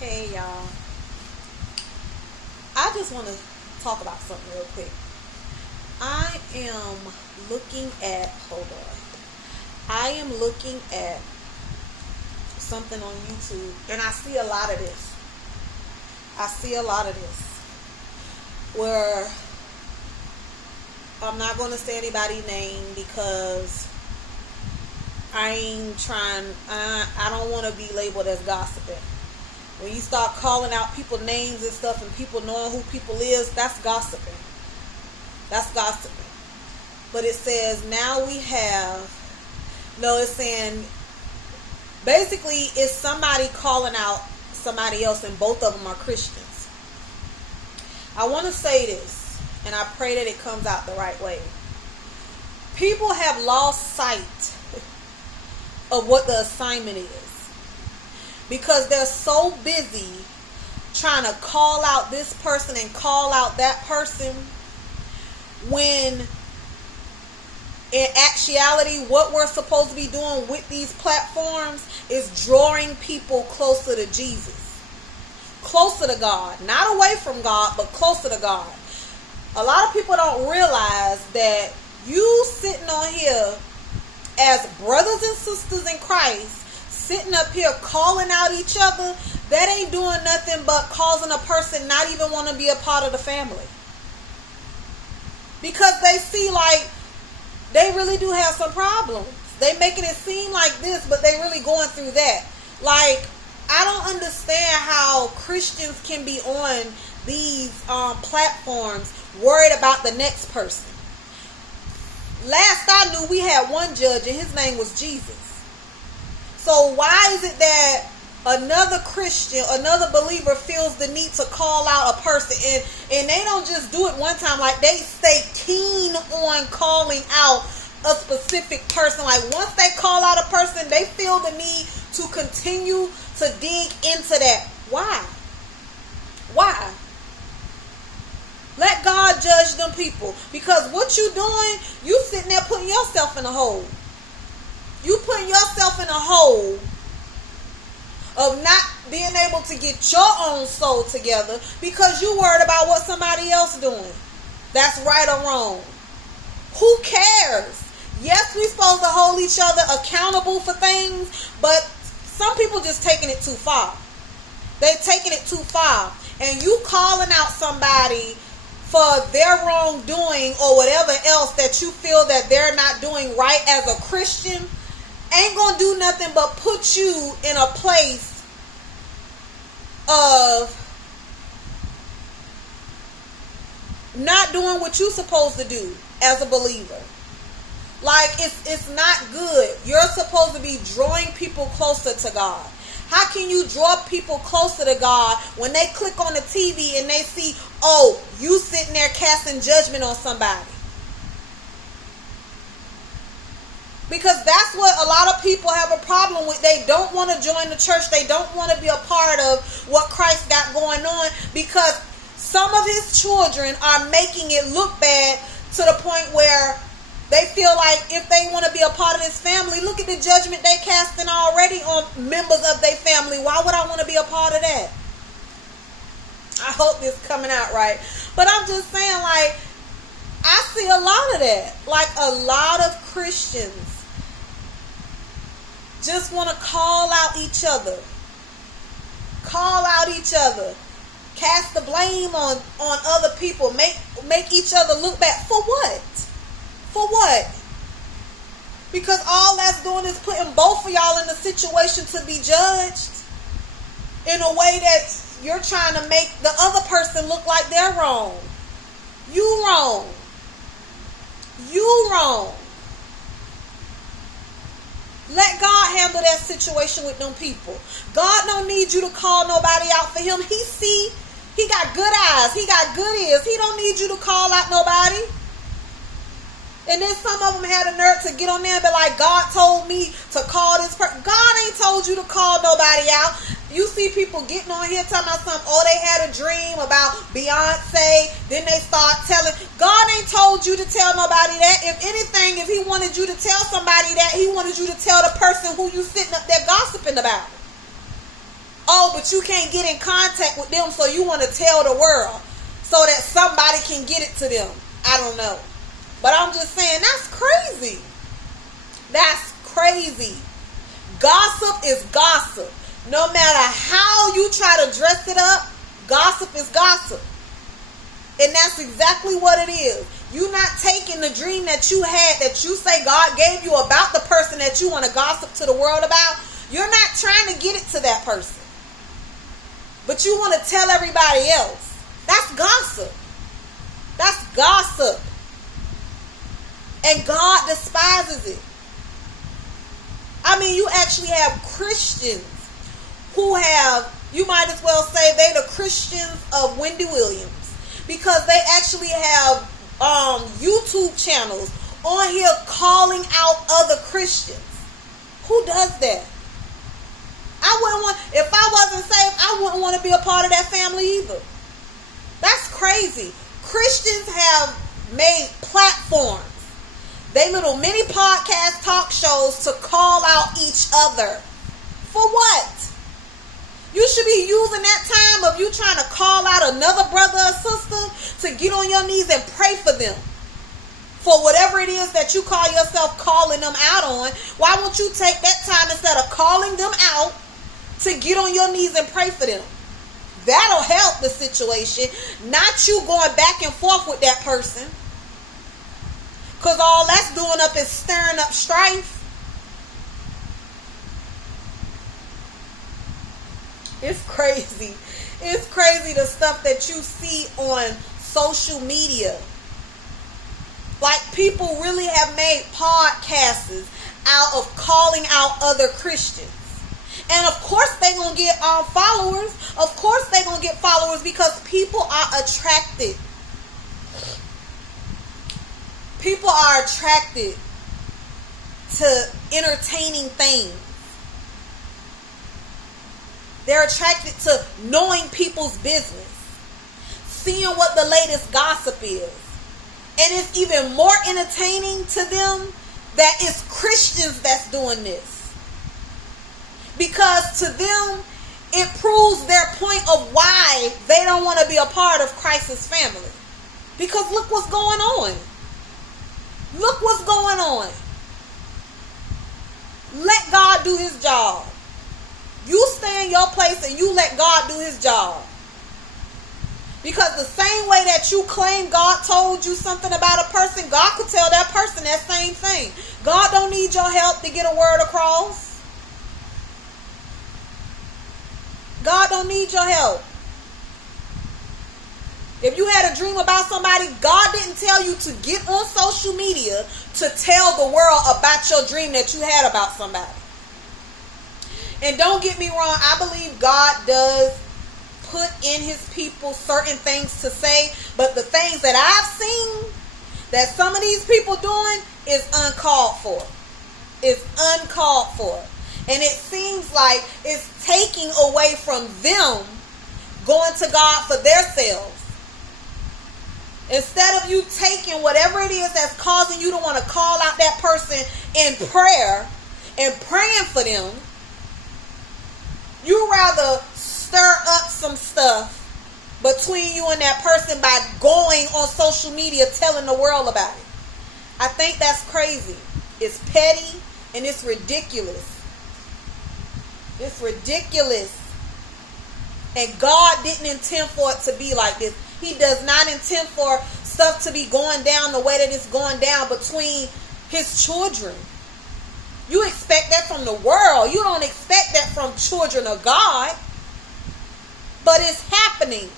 Hey y'all, I just want to talk about something real quick. I am I am looking at something on YouTube, and I see a lot of this. Where I'm not going to say anybody's name because I don't want to be labeled as gossiping. When you start calling out people's names and stuff and people knowing who people is, that's gossiping. But it says it's saying basically it's somebody calling out somebody else and both of them are Christians. I want to say this, and I pray that it comes out the right way. People have lost sight of what the assignment is, because they're so busy trying to call out this person and call out that person, when in actuality what we're supposed to be doing with these platforms is drawing people closer to Jesus, closer to God, not away from God, but closer to God. A lot of people don't realize that you sitting on here as brothers and sisters in Christ, sitting up here calling out each other, that ain't doing nothing but causing a person not even want to be a part of the family. Because they see like they really do have some problems. They making it seem like this, but they really going through that. Like, I don't understand how Christians can be on these platforms worried about the next person. Last I knew, we had one judge and his name was Jesus. So why is it that another Christian, another believer feels the need to call out a person, and they don't just do it one time, like they stay keen on calling out a specific person. Like once they call out a person, they feel the need to continue to dig into that. Why? Let God judge them people, because what you doing, you sitting there putting yourself in a hole. You putting yourself in a hole of not being able to get your own soul together because you worried about what somebody else doing. That's right or wrong. Who cares? Yes, we supposed to hold each other accountable for things, but some people just taking it too far. They taking it too far. And you calling out somebody for their wrongdoing or whatever else that you feel that they're not doing right as a Christian ain't gonna do nothing but put you in a place of not doing what you're supposed to do as a believer. Like, it's not good. You're supposed to be drawing people closer to God. How can you draw people closer to God when they click on the TV and they see, oh, you sitting there casting judgment on somebody? Because that's what a lot of people have a problem with. They don't want to join the church. They don't want to be a part of what Christ got going on, because some of his children are making it look bad to the point where they feel like if they want to be a part of this family, look at the judgment they casting already on members of their family. Why would I want to be a part of that? I hope this coming out right. But I'm just saying, like, I see a lot of that. Like, a lot of Christians just want to call out each other. Cast the blame on other people. Make each other look bad. For what? Because all that's doing is putting both of y'all in a situation to be judged in a way that you're trying to make the other person look like they're wrong. You wrong. Let God handle that situation with them people. God don't need you to call nobody out for him. He got good eyes. He got good ears. He don't need you to call out nobody. And then some of them had a nerve to get on there and be like, God told me to call this person. God ain't told you to call nobody out. You see people getting on here talking about something. Oh, they had a dream about Beyonce. Then they start telling. God ain't told you to tell nobody that. If anything, if he wanted you to tell somebody that, he wanted you to tell the person who you sitting up there gossiping about. Oh, but you can't get in contact with them, so you want to tell the world so that somebody can get it to them. I don't know. But I'm just saying, that's crazy. That's crazy. Gossip is gossip. No matter how you try to dress it up, gossip is gossip. And that's exactly what it is. You're not taking the dream that you had, that you say God gave you about the person that you want to gossip to the world about. You're not trying to get it to that person. But you want to tell everybody else. That's gossip. That's gossip. And God despises it. I mean, you actually have Christians who have, you might as well say they the Christians of Wendy Williams. Because they actually have YouTube channels on here calling out other Christians. Who does that? I wouldn't want, if I wasn't saved, I wouldn't want to be a part of that family either. That's crazy. Christians have made platforms, they little mini podcast talk shows to call out each other. For what? You should be using that time of you trying to call out another brother or sister to get on your knees and pray for them. For whatever it is that you call yourself calling them out on. Why won't you take that time instead of calling them out to get on your knees and pray for them? That'll help the situation. Not you going back and forth with that person. Because all that's doing up is stirring up strife. It's crazy. It's crazy the stuff that you see on social media. Like, people really have made podcasts out of calling out other Christians. And of course they're going to get followers. Of course they're going to get followers because people are attracted. People are attracted to entertaining things. They're attracted to knowing people's business, seeing what the latest gossip is. And it's even more entertaining to them that it's Christians that's doing this. Because to them, it proves their point of why they don't want to be a part of Christ's family. Because look what's going on. Look what's going on. Let God do his job. You stay in your place and you let God do his job. Because the same way that you claim God told you something about a person, God could tell that person that same thing. God don't need your help to get a word across. God don't need your help. If you had a dream about somebody, God didn't tell you to get on social media to tell the world about your dream that you had about somebody. And don't get me wrong, I believe God does put in his people certain things to say, but the things that I've seen that some of these people doing is uncalled for. It's uncalled for. And it seems like it's taking away from them going to God for their selves. Instead of you taking whatever it is that's causing you to want to call out that person in prayer and praying for them, you rather stir up some stuff between you and that person by going on social media telling the world about it. I think that's crazy. It's petty and it's ridiculous. It's ridiculous. And God didn't intend for it to be like this. He does not intend for stuff to be going down the way that it's going down between his children. You expect that from the world. You don't expect that from children of God. But it's happening.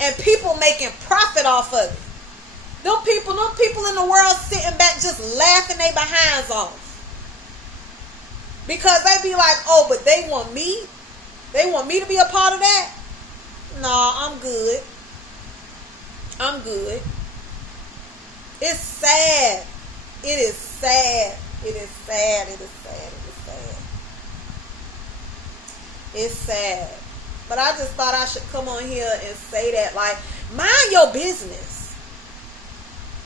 And people making profit off of it. Them people in the world sitting back just laughing their behinds off. Because they be like, oh, but they want me? They want me to be a part of that? No, I'm good. I'm good. It's sad. It is sad. It is sad. It is sad. It is sad. It's sad. But I just thought I should come on here and say that, like, mind your business.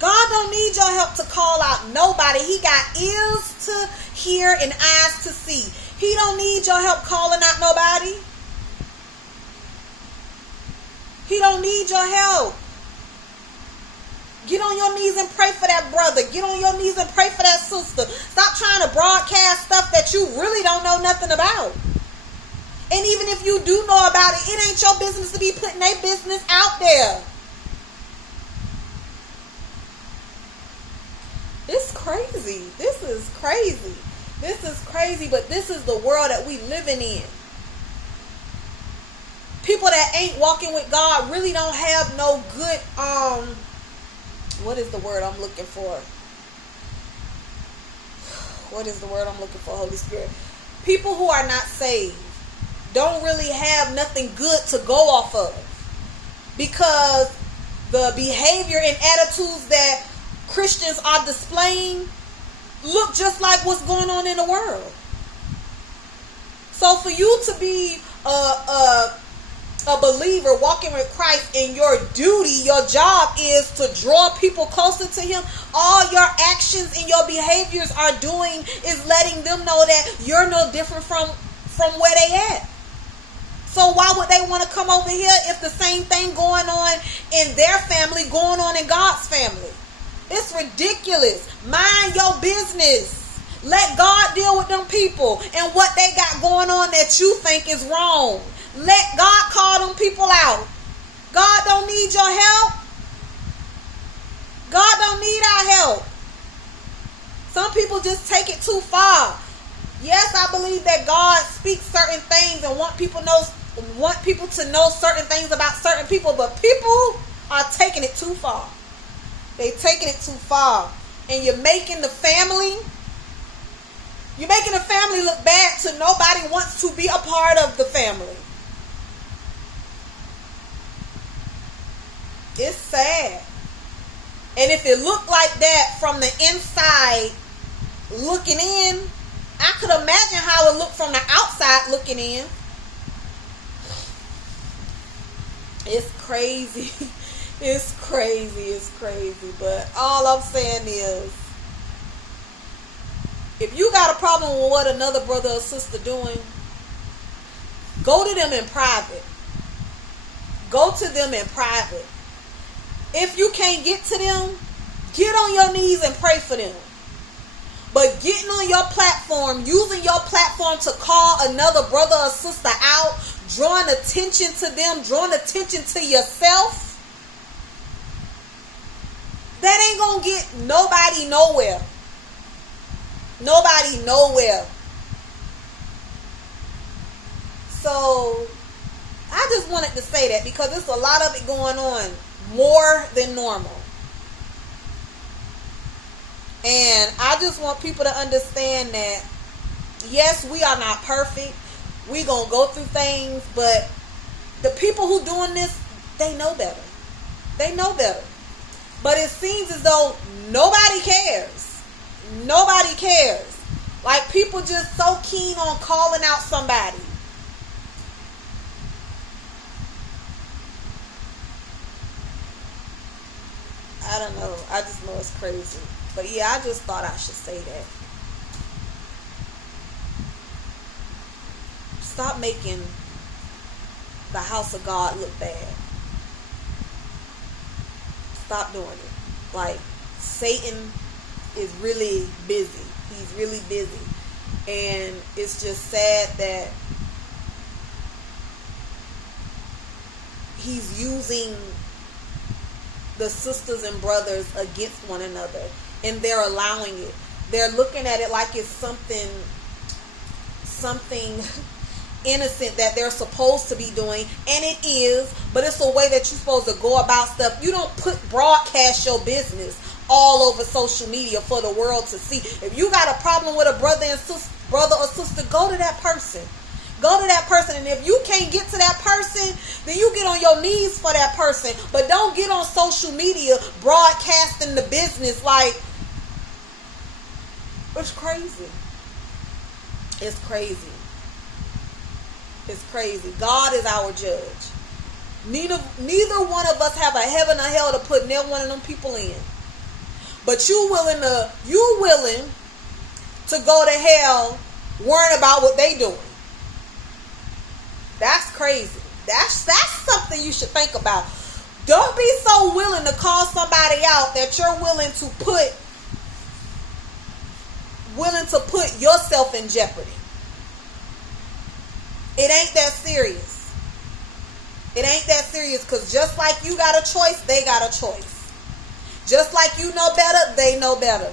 God don't need your help to call out nobody. He got ears to hear and eyes to see. He don't need your help calling out nobody. He don't need your help. Get on your knees and pray for that brother. Get on your knees and pray for that sister. Stop trying to broadcast stuff that you really don't know nothing about. And even if you do know about it, it ain't your business to be putting their business out there. It's crazy. This is crazy. This is crazy, but this is the world that we living in. People that ain't walking with God really don't have no good, what is the word I'm looking for? What is the word I'm looking for, Holy Spirit? People who are not saved don't really have nothing good to go off of, because the behavior and attitudes that Christians are displaying look just like what's going on in the world. So for you to be a believer walking with Christ, and your duty, your job is to draw people closer to Him, all your actions and your behaviors are doing is letting them know that you're no different from where they at. So why would they want to come over here if the same thing going on in their family going on in God's family? It's ridiculous. Mind your business. Let God deal with them people and what they got going on that you think is wrong. Let God call them people out. God don't need your help. God don't need our help. Some people just take it too far. Yes, I believe that God speaks certain things and want people to know certain things about certain people, but people are taking it too far. They taking it too far. And you're making the family look bad to nobody wants to be a part of the family. It's sad. And if it looked like that from the inside looking in, I could imagine how it looked from the outside looking in. It's crazy. It's crazy. It's crazy. But all I'm saying is, if you got a problem with what another brother or sister doing, go to them in private. Go to them in private. If you can't get to them, get on your knees and pray for them. But getting on your platform, using your platform to call another brother or sister out, drawing attention to them, drawing attention to yourself, that ain't gonna get nobody nowhere. Nobody nowhere. So I just wanted to say that because there's a lot of it going on, more than normal. And I just want people to understand that, yes, we are not perfect. We gonna go through things, but the people who doing this, they know better. They know better. But it seems as though nobody cares. Nobody cares. Like, people just so keen on calling out somebody. I don't know. I just know it's crazy. But yeah, I just thought I should say that. Stop making the house of God look bad. Stop doing it. Like, Satan is really busy. He's really busy. And it's just sad that he's using the sisters and brothers against one another. And they're allowing it. They're looking at it like it's something innocent that they're supposed to be doing, and it is, but it's a way that you're supposed to go about stuff. You don't broadcast your business all over social media for the world to see. If you got a problem with a brother or sister, go to that person. Go to that person, and if you can't get to that person, then you get on your knees for that person. But don't get on social media broadcasting the business like, it's crazy. It's crazy. It's crazy. God is our judge. Neither one of us have a heaven or hell to put near one of them people in. But you willing to go to hell worrying about what they doing. That's crazy. That's something something you should think about. Don't be so willing to call somebody out that you're willing to put yourself in jeopardy. It ain't that serious. It ain't that serious, because just like you got a choice, they got a choice. Just like you know better, they know better.